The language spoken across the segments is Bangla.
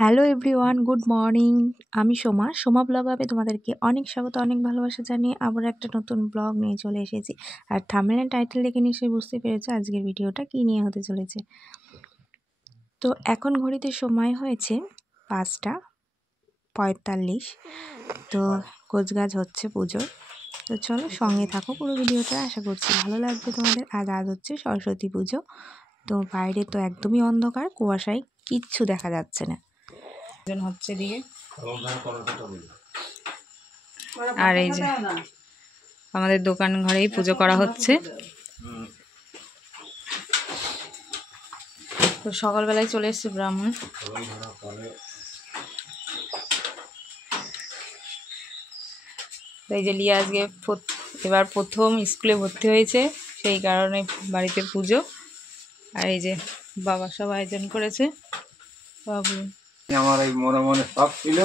Hello everyone, good morning. আমি সোমা ব্লগ হবে তোমাদেরকে অনেক স্বাগত, অনেক ভালোবাসা জানিয়ে আবার একটা নতুন ব্লগ নিয়ে চলে এসেছি। আর থাম্বনেল টাইটেল দেখে নিশ্চয়ই বুঝতে পেরেছো আজকের ভিডিওটা কী নিয়ে হতে চলেছে। তো এখন ঘড়িতে সময় হয়েছে 5:45। তো কোচগাছ হচ্ছে পুজোর। তো চলো সঙ্গে থাকো পুরো ভিডিওটা, আশা করছি ভালো লাগবে তোমাদের। আজ হচ্ছে সরস্বতী পুজো। তো বাইরে তো একদমই অন্ধকার, কুয়াশায় কিচ্ছু দেখা যাচ্ছে না হচ্ছে দিয়ে। আর এই যে আমাদের দোকান ঘরেই পুজো করা হচ্ছে। তো সকালবেলায় চলে এসছে ব্রাহ্মণ। এই যে লিয়া আজকে এবার প্রথম স্কুলে ভর্তি হয়েছে, সেই কারণে বাড়িতে পুজো। আর এই যে বাবা সব আয়োজন করেছে। আমার এই মনে মনে শখ ছিল,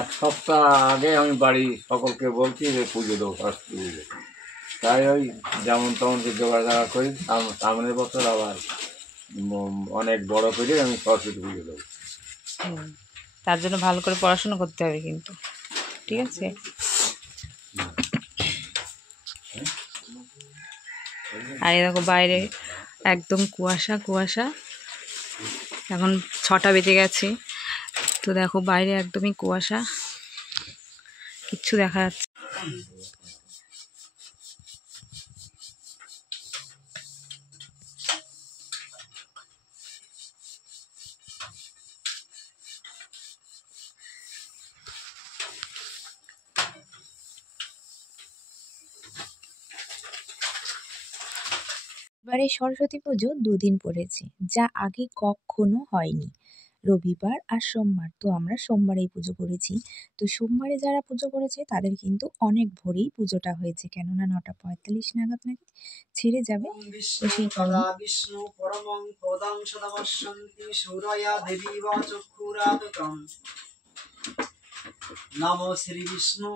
এক সপ্তাহ আগে আমি বাড়ি সকলকে বলছি যে পুজো দেবো, সরস্বতী পুজো। তাই ওই যেমন তেমন যে জোগাড় করি, সামনের বছর আবার অনেক বড় করে আমি সরস্বতী পুজো দেবো। তার জন্য ভালো করে পড়াশোনা করতে হবে কিন্তু, ঠিক আছে? আর দেখো বাইরে একদম কুয়াশা কুয়াশা। এখন 6টা বেজে গেছে। তো দেখো বাইরে একদমই কুয়াশা, কিচ্ছু দেখা যাচ্ছে। এবারে সরস্বতী পুজো দুদিন পড়েছে, যা আগে কখনো হয়নি। রবিবার আর সোমবার। তো আমরা সোমবারেই পুজো করেছি। তো সোমবারে যারা পুজো করেছে তাদের কিন্তু অনেক ভোরেই পুজোটা হয়েছে, কেননা 9:45 নাগাদ নাকি ছেড়ে যাবে। তো সেই কারণে বিষ্ণু পরমং পদং সদাবসন্তি সূরয়া দেবী বা চক্ষুরাততম। নমো শ্রী বিষ্ণু,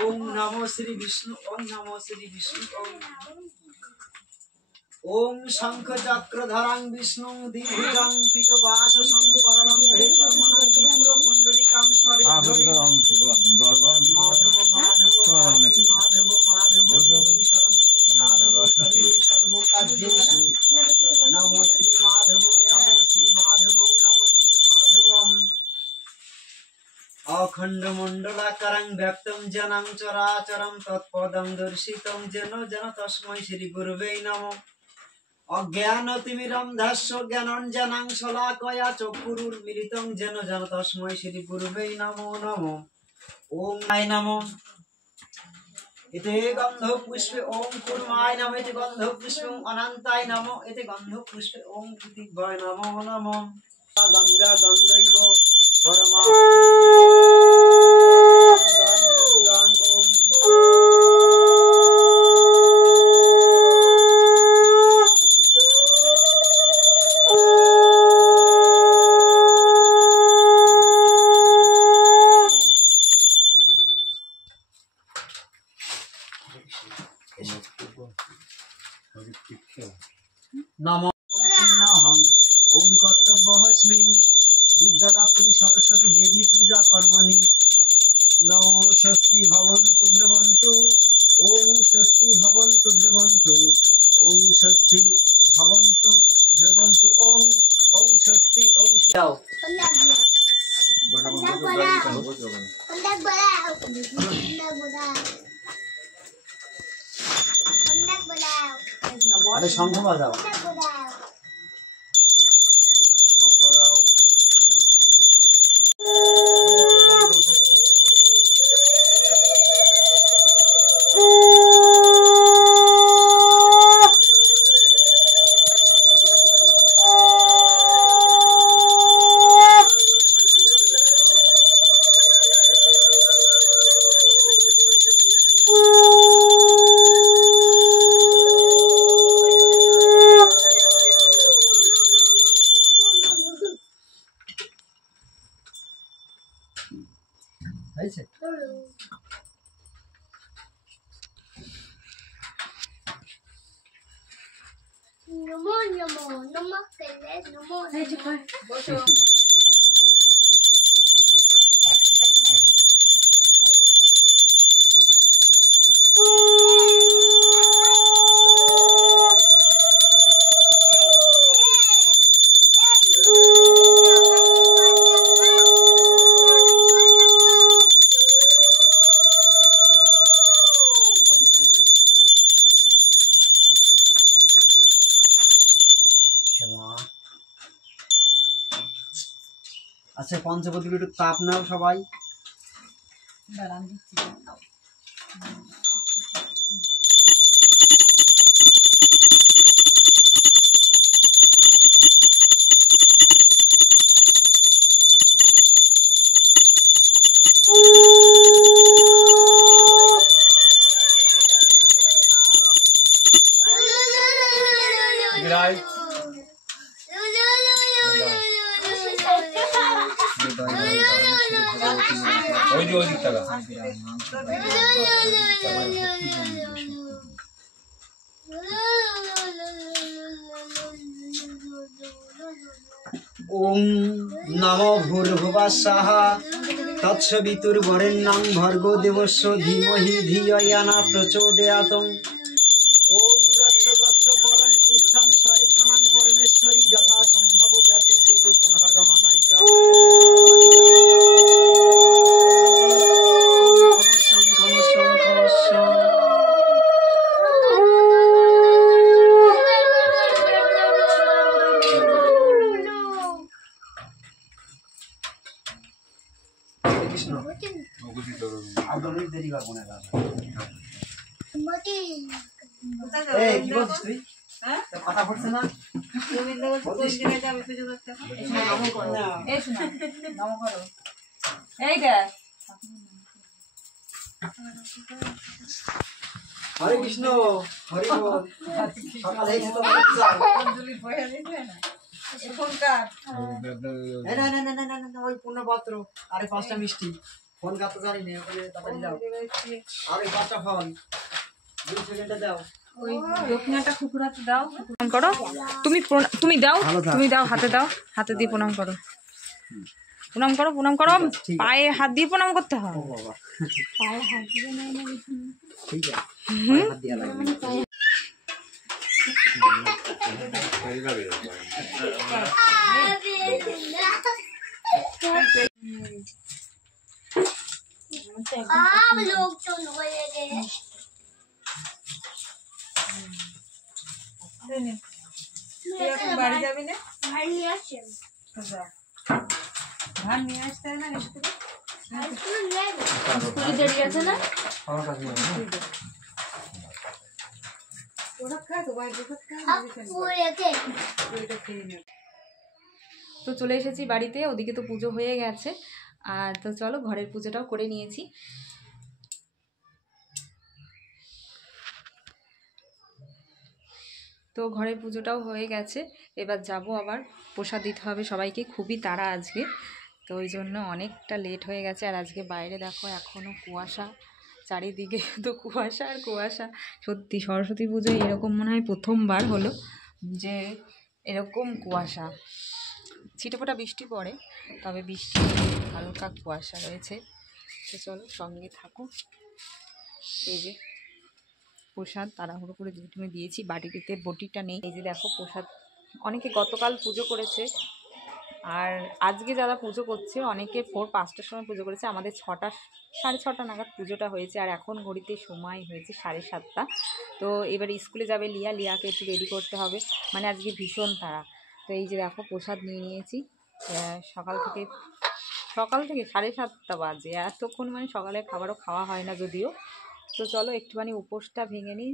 ওম নমো শ্রী বিষ্ণু, ওম নমো শ্রী বিষ্ণু, ওম শঙ্খ চক্রধরং বিষ্ণু দীর্ঘং পিতবাস সম্পরং ভেকর্মণং ত্রিপুর পুণ্ডরিকাং স্বরেধরি মাধব মাধব মাধব মাধব শরন্তি সাধব সর্বে সর্বকার্যেষু। নমো শ্রী মাধব, নমো শ্রী মাধব, নমো শ্রী মাধবম। অখণ্ড মণ্ডলাকারং ব্যক্তং জনং চরাচরং তৎপদং দর্শিতং যেন যেন তস্मै শ্রী গুরুবে নমঃ। অজ্ঞানতিমিরন্ধস্য জ্ঞানাঞ্জনাং শলাকয়া চক্ষুরুন্মিলিতং যেন যেন তস্मै শ্রী গুরুবে নমো নমঃ। ওম আয় নমঃ। এতে গন্ধ পুষ্পে ওম কুর্মায় নমঃ, এতে গন্ধ পুষ্পে ওম অনন্তায় নমঃ, এতে গন্ধ পুষ্পে ওম পৃথিব্যায় নমো নমঃ। গঙ্গা গন্ধৈব পরমা নমো ওম কর্তব্যস্মিন বিদ্যাদাত্রী সরস্বতী দেবী পূজা কর্মণি। নমো ষষ্ঠী ভবন্তু ধ্রুবন্তু, ওম ষষ্ঠী ভবন্তু ধ্রুবন্তু, ওম ষষ্ঠী ভবন্তু ধ্রুবন্তু, ওম ওম ষষ্ঠী ওম যাও। আরে শঙ্খ বাজাও। হয়েছে? নমো নমো নমঃ কেলে নমো বসো। আচ্ছা পঞ্চপ্রদীপ একটু তাপ নাও সবাই। বিড়াল ওই যে ওই দিক টাকা ওং নমো ভূর্ভুবস্সুঃ তৎসবিতুর্বরেণ্যং ভর্গো দেবস্য ধীমহি ধিয়া ন প্রচোদয়াৎ। ওং গচ্ছ গচ্ছ পরং স্থান স্থানাং পরমেশ্বরী যথা সম্ভব ব্যতীতে পুনরাগমনায় চ। খমস্যং খমস্যং খমস্যং। কৃষ্ণ আর 2 মিনিট দেরি করবো না। এই কি বলছিস তুই? তোর কথা পড়ছে না? হরে কৃষ্ণ হরি বল। সকালে এই তো না না না না না না ওই পূর্ণপত্র আরে 5টা মিষ্টি ফোন কাটতে জানি না ওখানে তাড়াতাড়ি দাও। আরে 5টা ফল 2 সেকেন্ডে দাও। প্রণাম করো তুমি দাও, তুমি দাও, হাতে দাও, হাতে দিয়ে প্রণাম করো, প্রণাম করো, প্রণাম করো, পায়ে হাত দিয়ে প্রণাম করতে হয়। ও বাবা পায়ে হাত দিয়ে না না ঠিক আছে পায়ে হাত দিয়া লাগবে। आप लोग तो लोगे বাড়ি যাবি না? भाई आश्चर्य ধান নিয়ে আসতে হয় না স্কুলে? स्कूल ले স্কুলে দেরি আছে না? আমার কাছে না ওরা খায় তো বাইরে খায় आप पूरे के এটা খেয়ে নেবে। তো চলে এসেছি বাড়িতে, ওদিকে তো পুজো হয়ে গেছে, আর তো চলো ঘরের পুজোটাও করে নিয়েছি। তো ঘরের পুজোটাও হয়ে গেছে, এবার যাব আবার প্রসাদ দিতে হবে সবাইকে, খুবই তাড়া আজকে, তো ওই জন্য অনেকটা লেট হয়ে গেছে। আর আজকে বাইরে দেখো এখনও কুয়াশা, চারিদিকে তো কুয়াশা আর কুয়াশা। সত্যি সরস্বতী পুজোয় এরকম মনে হয় প্রথমবার হলো যে এরকম কুয়াশা, ছিটেফোঁটা বৃষ্টি পড়ে, তবে বৃষ্টি হালকা কুয়াশা রয়েছে। তো চলো সঙ্গে থাকো। এই যে প্রসাদ তাড়াহুড়ো করে যেটুকু দিয়েছি, বাটিতে বটিটা নেই। এই যে দেখো প্রসাদ, অনেকে গতকাল পুজো করেছে, আর আজকে যারা পুজো করছে অনেকে 5টার সময় পুজো করেছে, আমাদের 6টা 6:30 নাগাদ পুজোটা হয়েছে, আর এখন ঘড়িতে সময় হয়েছে 7:30। তো এবার স্কুলে যাবে লিয়াকে একটু রেডি করতে হবে, মানে আজকে ভীষণ তাড়া। তো এই যে দেখো প্রসাদ নিয়ে নিয়েছি, সকাল থেকে 7:30 বাজে, এতক্ষণ মানে সকালে খাবারও খাওয়া হয় না যদিও। তো চলো একটুখানি উপোসটা ভেঙে নিই,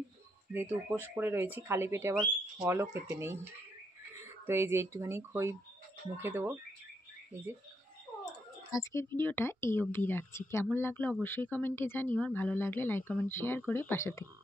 যেহেতু উপোস করে রয়েছি, খালি পেটে আবার ফলও খেতে নেই। তো এই যে একটুখানি খই মুখে দেবো। এই যে আজকের ভিডিওটা এই অবধি রাখছি। কেমন লাগলো অবশ্যই কমেন্টে জানিও, আর ভালো লাগলে লাইক কমেন্ট শেয়ার করে পাশে থেকে